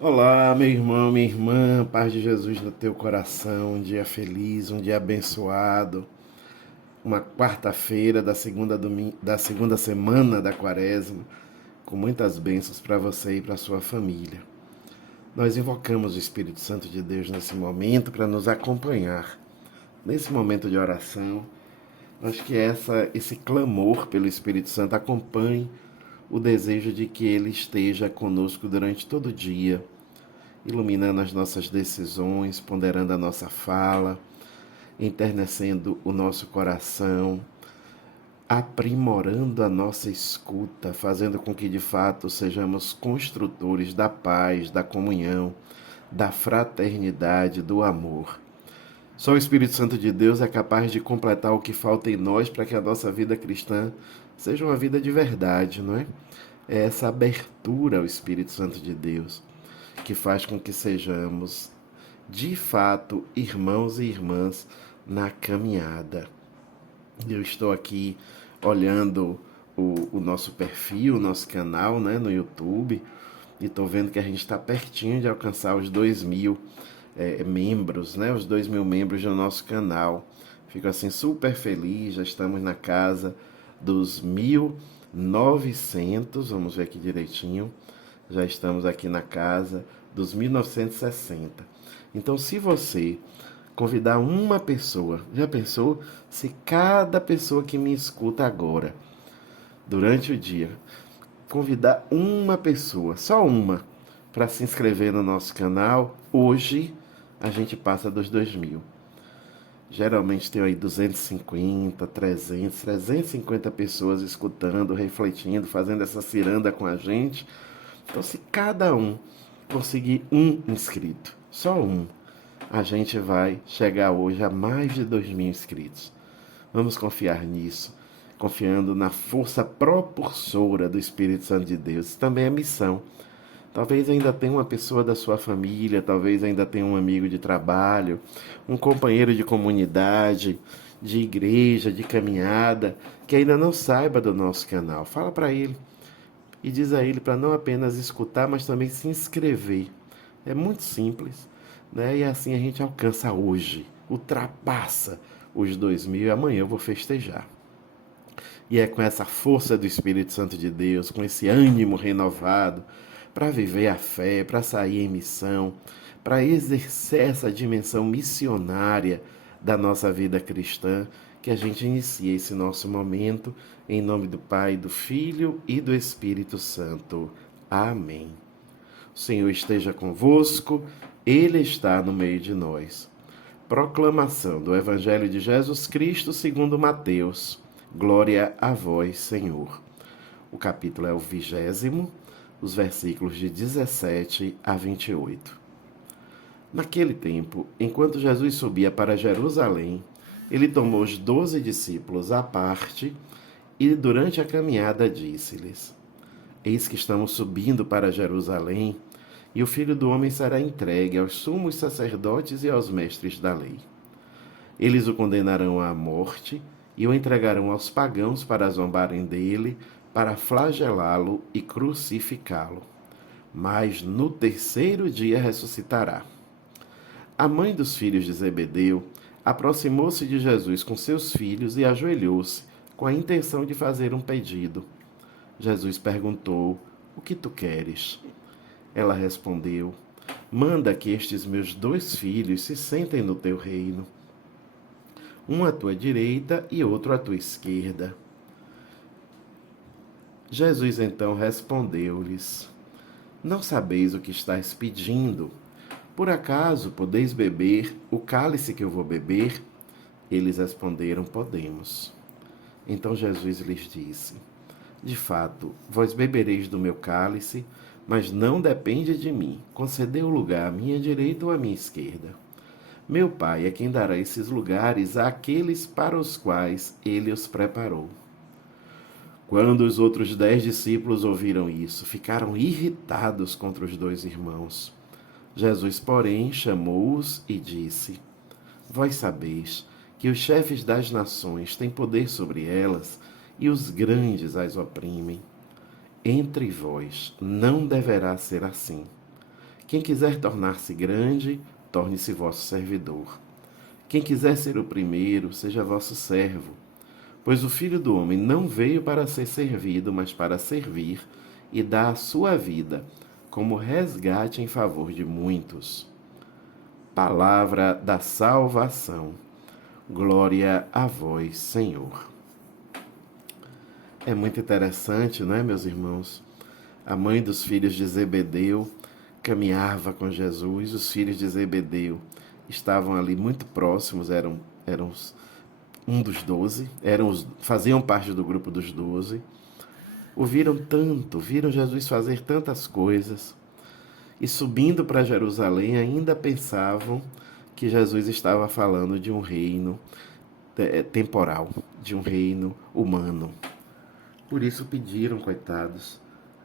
Olá, meu irmão, minha irmã, paz de Jesus no teu coração, um dia feliz, um dia abençoado, uma quarta-feira da segunda semana da quaresma, com muitas bênçãos para você e para sua família. Nós invocamos o Espírito Santo de Deus nesse momento para nos acompanhar. Nesse momento de oração, acho que esse clamor pelo Espírito Santo acompanhe o desejo de que ele esteja conosco durante todo o dia, iluminando as nossas decisões, ponderando a nossa fala, enternecendo o nosso coração, aprimorando a nossa escuta, fazendo com que de fato sejamos construtores da paz, da comunhão, da fraternidade, do amor. Só o Espírito Santo de Deus é capaz de completar o que falta em nós para que a nossa vida cristã seja uma vida de verdade, não é? É essa abertura ao Espírito Santo de Deus que faz com que sejamos, de fato, irmãos e irmãs na caminhada. Eu estou aqui olhando o nosso perfil, o nosso canal, né, no YouTube, e estou vendo que a gente está pertinho de alcançar os 2.000 membros, né, os 2.000 membros do nosso canal. Fico assim super feliz, já estamos na casa dos 1.900, vamos ver aqui direitinho, já estamos aqui na casa dos 1960. Então, se você convidar uma pessoa, já pensou se cada pessoa que me escuta agora, durante o dia, convidar uma pessoa, só uma, para se inscrever no nosso canal, hoje a gente passa dos 2.000. Geralmente tem aí 250, 350 pessoas escutando, refletindo, fazendo essa ciranda com a gente. Então, se cada um conseguir um inscrito, só um, a gente vai chegar hoje a mais de 2.000 inscritos. Vamos confiar nisso, confiando na força propulsora do Espírito Santo de Deus. Isso também é missão. Talvez ainda tenha uma pessoa da sua família, talvez ainda tenha um amigo de trabalho, um companheiro de comunidade, de igreja, de caminhada, que ainda não saiba do nosso canal. Fala para ele e diz a ele para não apenas escutar, mas também se inscrever. É muito simples, né? E assim a gente alcança hoje, ultrapassa os 2.000 e amanhã eu vou festejar. E é com essa força do Espírito Santo de Deus, com esse ânimo renovado, para viver a fé, para sair em missão, para exercer essa dimensão missionária da nossa vida cristã, que a gente inicia esse nosso momento, em nome do Pai, do Filho e do Espírito Santo. Amém. O Senhor esteja convosco, Ele está no meio de nós. Proclamação do Evangelho de Jesus Cristo segundo Mateus. Glória a vós, Senhor. O capítulo é o 20º, os versículos de 17 a 28. Naquele tempo, enquanto Jesus subia para Jerusalém, ele tomou os 12 discípulos à parte e, durante a caminhada, disse-lhes: Eis que estamos subindo para Jerusalém, e o Filho do Homem será entregue aos sumos sacerdotes e aos mestres da lei. Eles o condenarão à morte e o entregarão aos pagãos para zombarem dele, para flagelá-lo e crucificá-lo. Mas no terceiro dia ressuscitará. A mãe dos filhos de Zebedeu aproximou-se de Jesus com seus filhos e ajoelhou-se, com a intenção de fazer um pedido. Jesus perguntou: O que tu queres? Ela respondeu: Manda que estes meus 2 filhos se sentem no teu reino, um à tua direita e outro à tua esquerda. Jesus então respondeu-lhes: Não sabeis o que estáis pedindo. Por acaso podeis beber o cálice que eu vou beber? Eles responderam: Podemos. Então Jesus lhes disse: De fato, vós bebereis do meu cálice, mas não depende de mim conceder o lugar à minha direita ou à minha esquerda. Meu Pai é quem dará esses lugares àqueles para os quais ele os preparou. Quando os outros 10 discípulos ouviram isso, ficaram irritados contra os 2 irmãos. Jesus, porém, chamou-os e disse: Vós sabeis que os chefes das nações têm poder sobre elas e os grandes as oprimem. Entre vós não deverá ser assim. Quem quiser tornar-se grande, torne-se vosso servidor. Quem quiser ser o primeiro, seja vosso servo. Pois o Filho do Homem não veio para ser servido, mas para servir e dar a sua vida como resgate em favor de muitos. Palavra da salvação. Glória a vós, Senhor. É muito interessante, não é, meus irmãos? A mãe dos filhos de Zebedeu caminhava com Jesus. Os filhos de Zebedeu estavam ali muito próximos, eram um dos 12, faziam parte do grupo dos 12. O viram tanto, viram Jesus fazer tantas coisas. E subindo para Jerusalém, ainda pensavam que Jesus estava falando de um reino temporal, de um reino humano. Por isso pediram, coitados,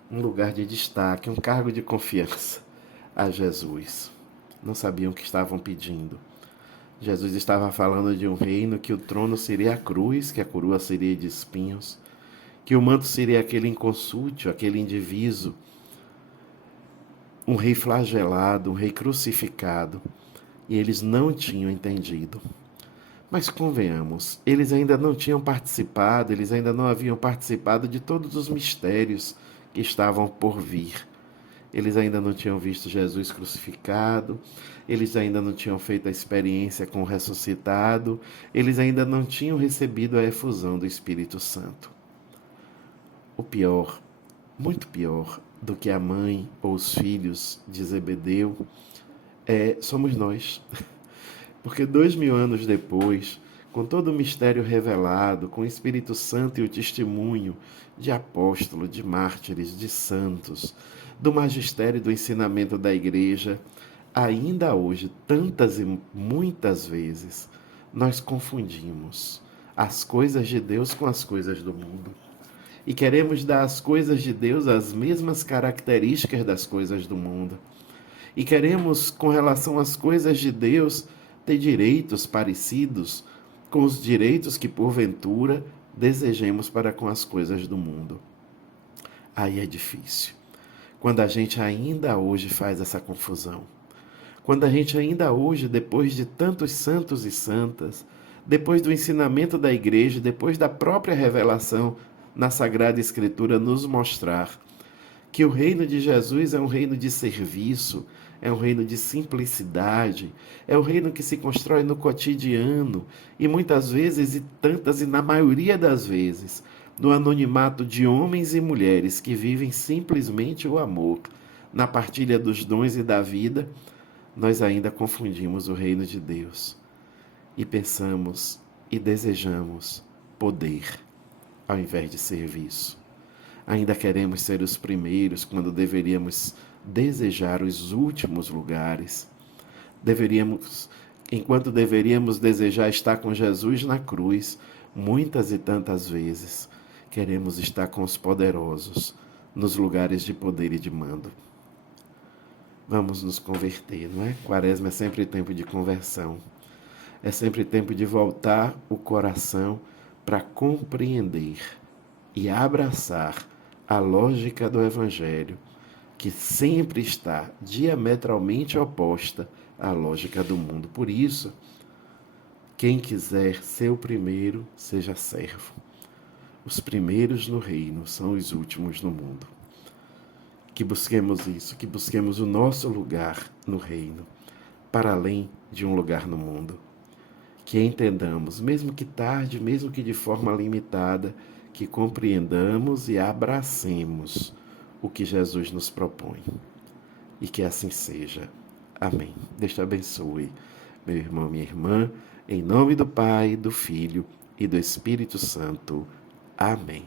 um lugar de destaque, um cargo de confiança a Jesus. Não sabiam o que estavam pedindo. Jesus estava falando de um reino que o trono seria a cruz, que a coroa seria de espinhos, que o manto seria aquele inconsútil, aquele indivíduo, um rei flagelado, um rei crucificado. E eles não tinham entendido. Mas convenhamos, eles ainda não tinham participado, eles ainda não haviam participado de todos os mistérios que estavam por vir. Eles ainda não tinham visto Jesus crucificado, eles ainda não tinham feito a experiência com o ressuscitado, eles ainda não tinham recebido a efusão do Espírito Santo. O pior, muito pior do que a mãe ou os filhos de Zebedeu, somos nós. Porque 2000 anos depois, com todo o mistério revelado, com o Espírito Santo e o testemunho de apóstolos, de mártires, de santos, do magistério e do ensinamento da igreja, ainda hoje, tantas e muitas vezes, nós confundimos as coisas de Deus com as coisas do mundo. E queremos dar às coisas de Deus as mesmas características das coisas do mundo. E queremos, com relação às coisas de Deus, ter direitos parecidos com os direitos que, porventura, desejemos para com as coisas do mundo. Aí é difícil. Quando a gente ainda hoje faz essa confusão. Quando a gente ainda hoje, depois de tantos santos e santas, depois do ensinamento da igreja, depois da própria revelação na Sagrada Escritura nos mostrar que o reino de Jesus é um reino de serviço, é um reino de simplicidade, é um reino que se constrói no cotidiano e muitas vezes, e na maioria das vezes, no anonimato de homens e mulheres que vivem simplesmente o amor, na partilha dos dons e da vida, nós ainda confundimos o reino de Deus e pensamos e desejamos poder ao invés de serviço. Ainda queremos ser os primeiros quando deveríamos desejar os últimos lugares. Enquanto deveríamos desejar estar com Jesus na cruz, muitas e tantas vezes queremos estar com os poderosos nos lugares de poder e de mando. Vamos nos converter, não é? Quaresma é sempre tempo de conversão. É sempre tempo de voltar o coração para compreender e abraçar a lógica do Evangelho, que sempre está diametralmente oposta à lógica do mundo. Por isso, quem quiser ser o primeiro, seja servo. Os primeiros no reino são os últimos no mundo. Que busquemos isso, que busquemos o nosso lugar no reino, para além de um lugar no mundo. Que entendamos, mesmo que tarde, mesmo que de forma limitada, que compreendamos e abracemos o que Jesus nos propõe. E que assim seja. Amém. Deus te abençoe, meu irmão, minha irmã, em nome do Pai, do Filho e do Espírito Santo. Amém.